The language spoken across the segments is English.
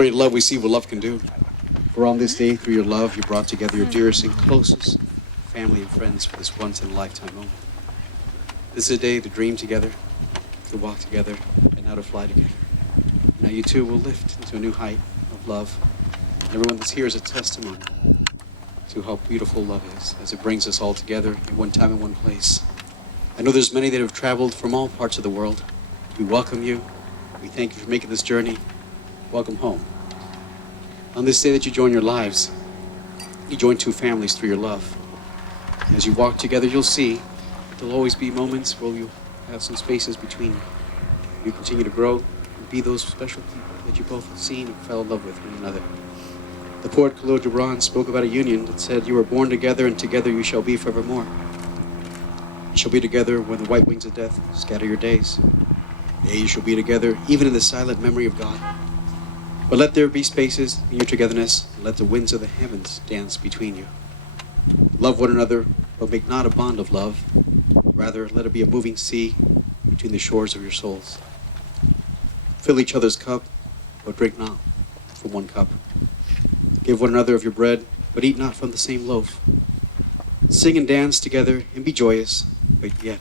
Great love, we see what love can do. For on this day, through your love, you brought together your dearest and closest family and friends for this once-in-a-lifetime moment. This is a day to dream together, to walk together, and now to fly together. Now you two will lift into a new height of love. And everyone that's here is a testimony to how beautiful love is, as it brings us all together in one time and one place. I know there's many that have traveled from all parts of the world. We welcome you. We thank you for making this journey. Welcome home. On this day that you join your lives, you join two families through your love. As you walk together, you'll see there'll always be moments where you'll have some spaces between you. You continue to grow and be those special people that you both have seen and fell in love with one another. The poet Khalil Gibran spoke about a union that said, "You were born together, and together you shall be forevermore. You shall be together when the white wings of death scatter your days. Yea, you shall be together even in the silent memory of God. But let there be spaces in your togetherness, and let the winds of the heavens dance between you. Love one another, but make not a bond of love. Rather, let it be a moving sea between the shores of your souls. Fill each other's cup, but drink not from one cup. Give one another of your bread, but eat not from the same loaf. Sing and dance together, and be joyous, but yet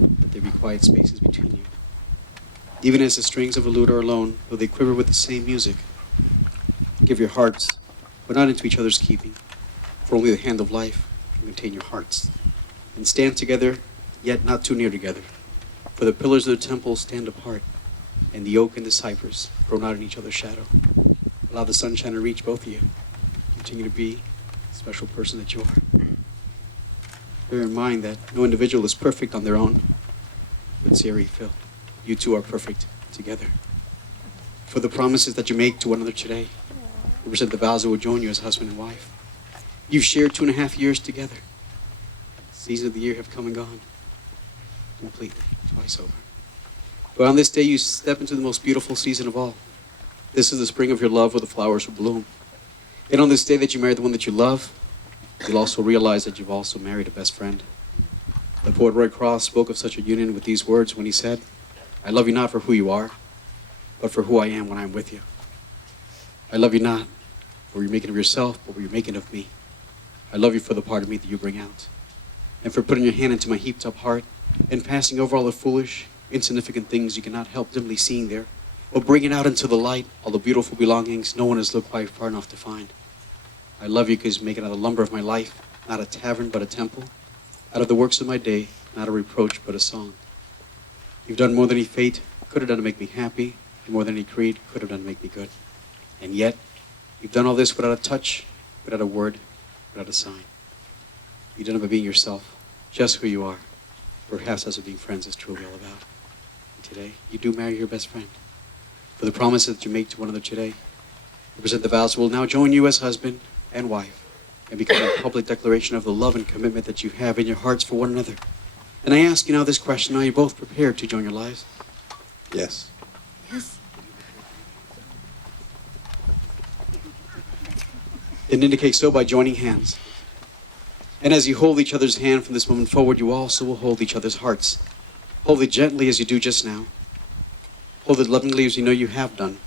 let there be quiet spaces between you. Even as the strings of a lute are alone, though they quiver with the same music. Give your hearts, but not into each other's keeping, for only the hand of life can contain your hearts. And stand together, yet not too near together, for the pillars of the temple stand apart, and the oak and the cypress grow not in each other's shadow. Allow the sunshine to reach both of you. Continue to be the special person that you are. Bear in mind that no individual is perfect on their own, but Siri and Phil, you two are perfect together. For the promises that you make to one another today represent the vows that will join you as husband and wife. You've shared 2.5 years together. Seasons of the year have come and gone completely, twice over. But on this day, you step into the most beautiful season of all. This is the spring of your love where the flowers will bloom. And on this day that you marry the one that you love, you'll also realize that you've also married a best friend. The poet Roy Cross spoke of such a union with these words when he said, "I love you not for who you are, but for who I am when I'm with you. I love you not for what you're making of yourself, but what you're making of me. I love you for the part of me that you bring out, and for putting your hand into my heaped up heart and passing over all the foolish, insignificant things you cannot help dimly seeing there, but bringing out into the light all the beautiful belongings no one has looked quite far enough to find. I love you because you make it out of the lumber of my life, not a tavern but a temple, out of the works of my day, not a reproach but a song. You've done more than any fate could have done to make me happy, and more than any creed could have done to make me good. And yet, you've done all this without a touch, without a word, without a sign. You've done it by being yourself, just who you are. Perhaps that's what being friends is truly all about. And today, you do marry your best friend. For the promises that you make to one another today represent the vows that will now join you as husband and wife and become a public declaration of the love and commitment that you have in your hearts for one another. And I ask you now this question, are you both prepared to join your lives? Yes. Yes. Then indicate so by joining hands. And as you hold each other's hand from this moment forward, you also will hold each other's hearts. Hold it gently as you do just now. Hold it lovingly as you know you have done.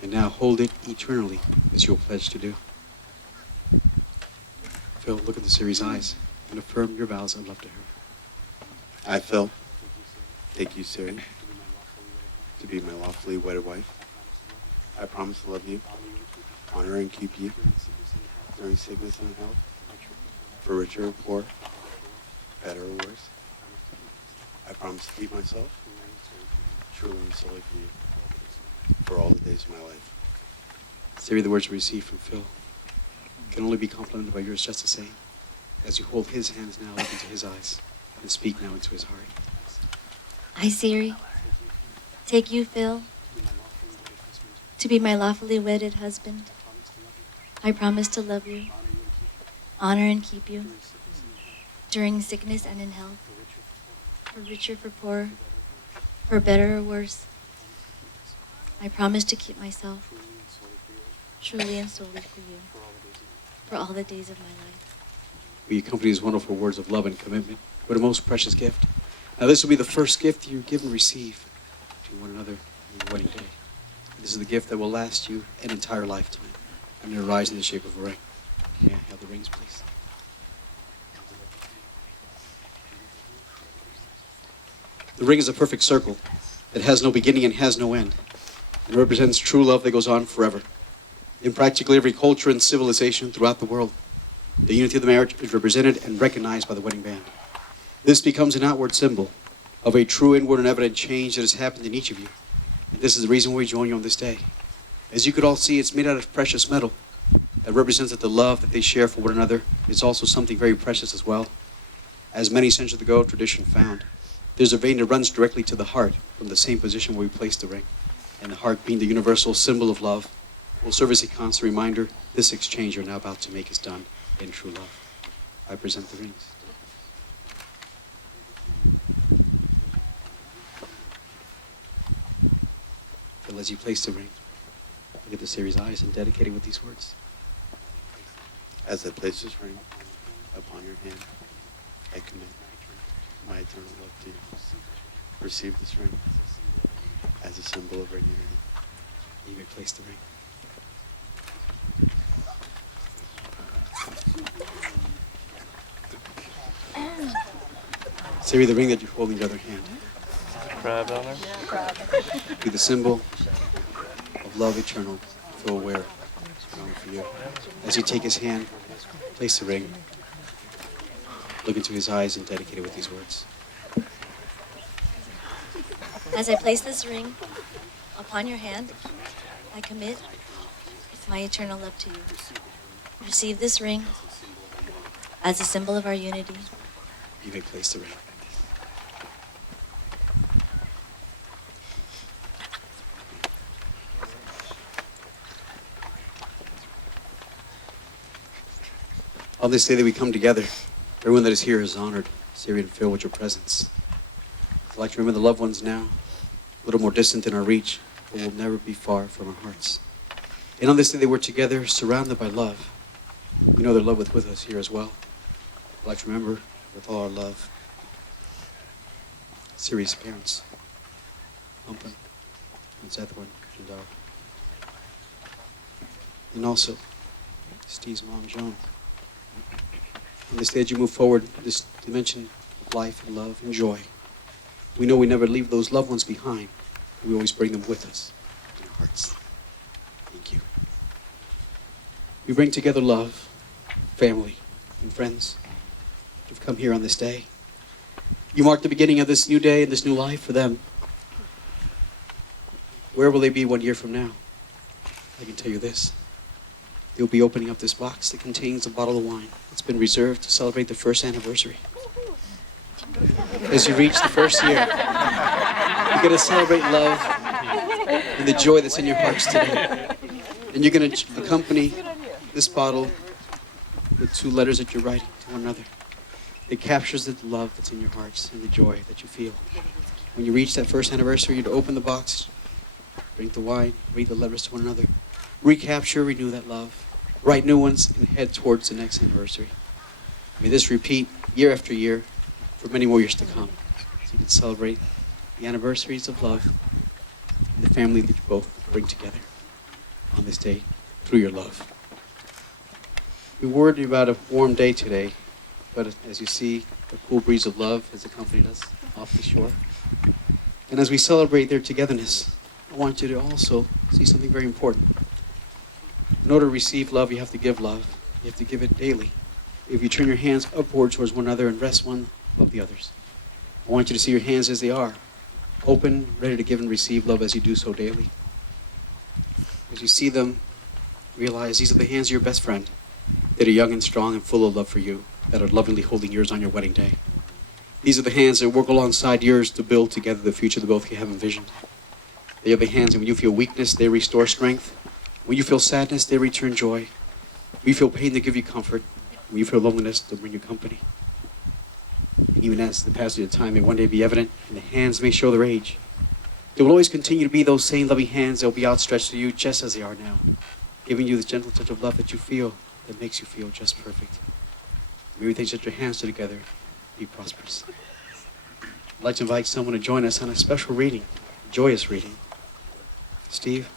And now hold it eternally as you will pledge to do. Phil, look at the Siri's eyes and affirm your vows of love to her. I, Phil, take you, Siri, to be my lawfully wedded wife. I promise to love you, honor and keep you during sickness and health, for richer or poor, better or worse. I promise to keep myself truly and solely for you for all the days of my life. Siri, the words you receive from Phil can only be complemented by yours just the same. As you hold his hands now, look into his eyes and speak now into his heart. I, Siri, take you, Phil, to be my lawfully wedded husband. I promise to love you, honor and keep you during sickness and in health, for richer, for poor, for better or worse. I promise to keep myself truly and solely for you for all the days of my life. We accompany these wonderful words of love and commitment with a most precious gift. Now this will be the first gift you give and receive to one another on your wedding day. This is the gift that will last you an entire lifetime. And it'll rise in the shape of a ring. May I have the rings, please? The ring is a perfect circle that has no beginning and has no end. It represents true love that goes on forever. In practically every culture and civilization throughout the world, the unity of the marriage is represented and recognized by the wedding band. This becomes an outward symbol of a true inward and evident change that has happened in each of you. And this is the reason why we join you on this day. As you could all see, it's made out of precious metal that represents that the love that they share for one another is also something very precious as well. As many centuries ago tradition found, there's a vein that runs directly to the heart from the same position where we place the ring. And the heart, being the universal symbol of love, will serve as a constant reminder this exchange you're now about to make is done in true love. I present the rings. But as you place the ring, look at the series eyes and dedicate it with these words. As I place this ring upon your hand, I commit my eternal love to you. Receive this ring as a symbol of our unity. You may place the ring. Siri, the ring that you hold in your other hand. Crab on her? Be the symbol of love eternal. Feel aware for you. As you take his hand, place the ring. Look into his eyes and dedicate it with these words. As I place this ring upon your hand, I commit my eternal love to you. Receive this ring as a symbol of our unity. You may place the ring. On this day that we come together, everyone that is here is honored, Siri and Phil, with your presence. I'd like to remember the loved ones now, a little more distant in our reach, but will never be far from our hearts. And on this day that we're together, surrounded by love, we know their love is with us here as well. I'd like to remember, with all our love, Siri's parents, Umpin and Zethwin and Dar. And also, Steve's mom, Joan. On this day as you move forward, this dimension of life and love and joy, we know we never leave those loved ones behind. We always bring them with us in our hearts. Thank you. We bring together love, family, and friends who've come here on this day. You mark the beginning of this new day and this new life for them. Where will they be 1 year from now? I can tell you this. They'll be opening up this box that contains a bottle of wine that's been reserved to celebrate the first anniversary. As you reach the first year, you're going to celebrate love and the joy that's in your hearts today. And you're going to accompany this bottle with 2 letters that you're writing to one another. It captures the love that's in your hearts and the joy that you feel. When you reach that first anniversary, you'd open the box, drink the wine, read the letters to one another, recapture, renew that love, write new ones, and head towards the next anniversary. May this repeat year after year for many more years to come, so you can celebrate the anniversaries of love and the family that you both bring together on this day through your love. We worried about a warm day today, but as you see, the cool breeze of love has accompanied us off the shore. And as we celebrate their togetherness, I want you to also see something very important. In order to receive love, you have to give love. You have to give it daily. If you turn your hands upward towards one another and rest one above the others, I want you to see your hands as they are, open, ready to give and receive love as you do so daily. As you see them, realize these are the hands of your best friend that are young and strong and full of love for you, that are lovingly holding yours on your wedding day. These are the hands that work alongside yours to build together the future that both of you have envisioned. They are the hands that when you feel weakness, they restore strength. When you feel sadness, they return joy. When you feel pain, they give you comfort. When you feel loneliness, they'll bring you company. And even as the passage of time may one day be evident, and the hands may show their age, they will always continue to be those same loving hands that will be outstretched to you just as they are now, giving you the gentle touch of love that you feel, that makes you feel just perfect. May everything that your hands do together be prosperous. I'd like to invite someone to join us on a special reading, a joyous reading. Steve,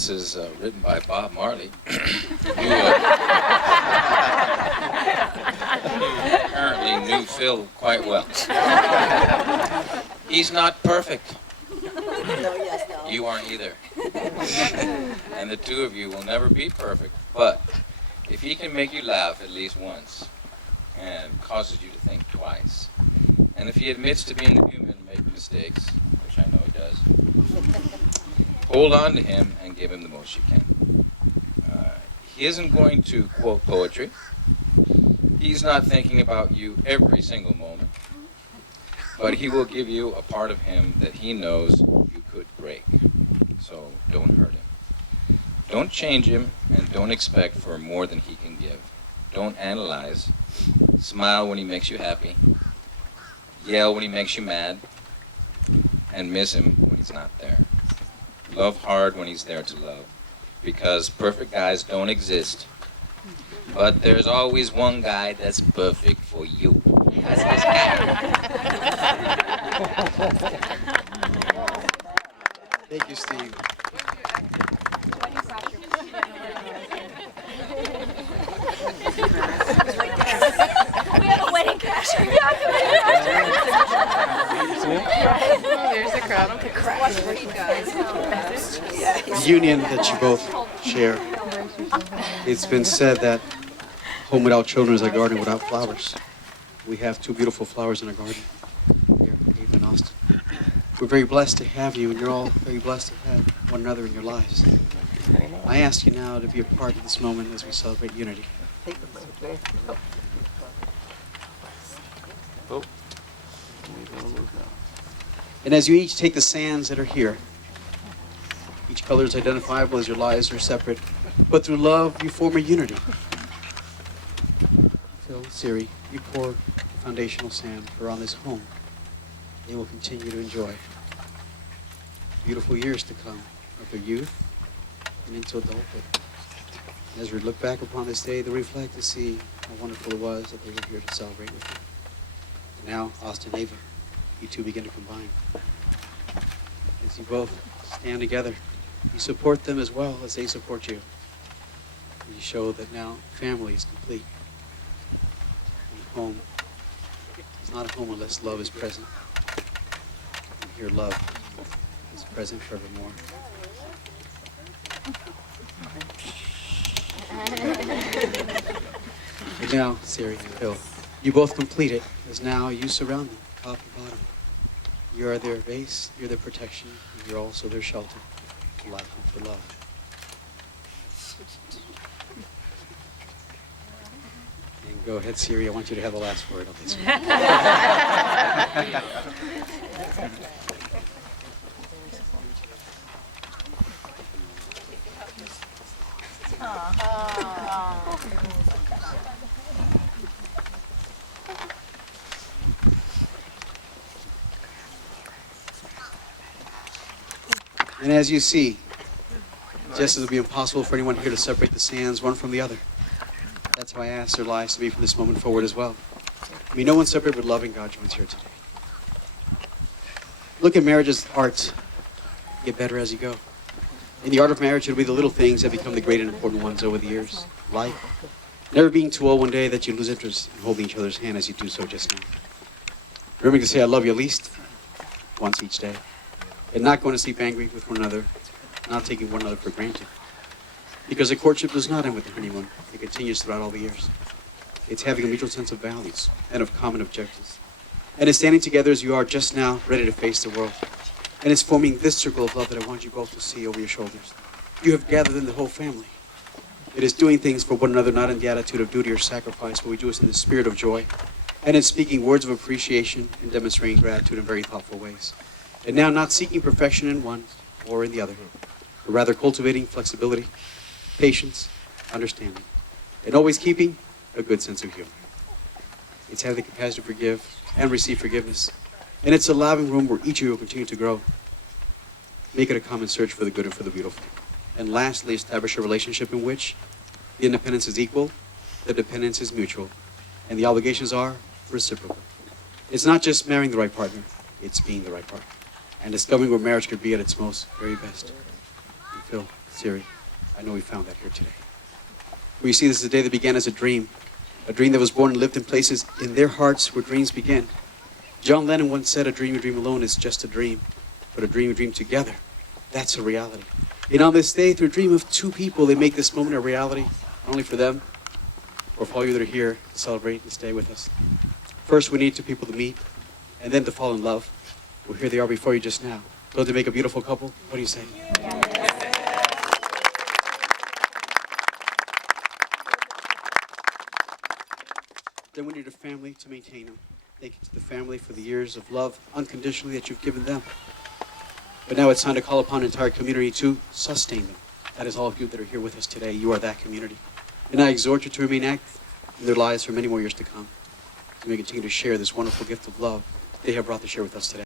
This is written by Bob Marley, who apparently knew Phil quite well. He's not perfect. You aren't either. And the two of you will never be perfect. But if he can make you laugh at least once and causes you to think twice, and if he admits to being human and making mistakes, which I know he does, hold on to him and give him the most you can. He isn't going to quote poetry. He's not thinking about you every single moment. But he will give you a part of him that he knows you could break. So don't hurt him. Don't change him, and don't expect for more than he can give. Don't analyze. Smile when he makes you happy. Yell when he makes you mad. And miss him when he's not there. Love hard when he's there to love. Because perfect guys don't exist. But there's always one guy that's perfect for you. That's this guy. Thank you, Steve. We have a wedding crasher. There's the crowd. The union that you both share. It's been said that home without children is a garden without flowers. We have two beautiful flowers in our garden here in Austin. We're very blessed to have you, and you're all very blessed to have one another in your lives. I ask you now to be a part of this moment as we celebrate unity. Oh. And as you each take the sands that are here, each color is identifiable as your lives are separate, but through love you form a unity. Phil, Siri, you pour foundational sand around this home. They will continue to enjoy beautiful years to come of their youth and into adulthood. As we look back upon this day, they reflect to see how wonderful it was that they were here to celebrate with you. And now, Austin and Ava, you two begin to combine. As you both stand together, you support them as well as they support you. And you show that now family is complete. And home is not a home unless love is present. And here love is present forevermore. And now, Siri and Phil, you both complete it, as now you surround them, top and bottom. You are their base, you're their protection, and you're also their shelter, for life and for love. And go ahead, Siri, I want you to have the last word on this one. And as you see, just as it would be impossible for anyone here to separate the sands one from the other, that's how I ask their lives to be from this moment forward as well. I mean, no one's separate but loving God joins here today. Look at marriage as art. Get better as you go. In the art of marriage, it'll be the little things that become the great and important ones over the years. Life. Never being too old one day that you lose interest in holding each other's hand as you do so just now. Remembering to say I love you at least once each day. And not going to sleep angry with one another, not taking one another for granted. Because a courtship does not end with the honeymoon. It continues throughout all the years. It's having a mutual sense of values and of common objectives. And it's standing together as you are just now, ready to face the world. And it's forming this circle of love that I want you both to see over your shoulders. You have gathered in the whole family. It is doing things for one another, not in the attitude of duty or sacrifice, but we do it in the spirit of joy. And it's speaking words of appreciation and demonstrating gratitude in very thoughtful ways. And now not seeking perfection in one or in the other, but rather cultivating flexibility, patience, understanding, and always keeping a good sense of humor. It's having the capacity to forgive and receive forgiveness. And it's a loving room where each of you will continue to grow. Make it a common search for the good and for the beautiful. And lastly, establish a relationship in which the independence is equal, the dependence is mutual, and the obligations are reciprocal. It's not just marrying the right partner, it's being the right partner. And discovering where marriage could be at its most very best. And Phil, Siri, I know we found that here today. Well, you see, this is a day that began as a dream that was born and lived in places in their hearts where dreams begin. John Lennon once said, a dream you dream alone is just a dream, but a dream you dream together, that's a reality. And on this day, through a dream of two people, they make this moment a reality, not only for them, or for all you that are here to celebrate and stay with us. First, we need two people to meet, and then to fall in love. Well, here they are before you just now. Don't they make a beautiful couple? What do you say? Then we need a family to maintain them. Thank you to the family for the years of love unconditionally that you've given them. But now it's time to call upon an entire community to sustain them. That is all of you that are here with us today. You are that community. And I exhort you to remain active in their lives for many more years to come. So we continue to share this wonderful gift of love they have brought to share with us today.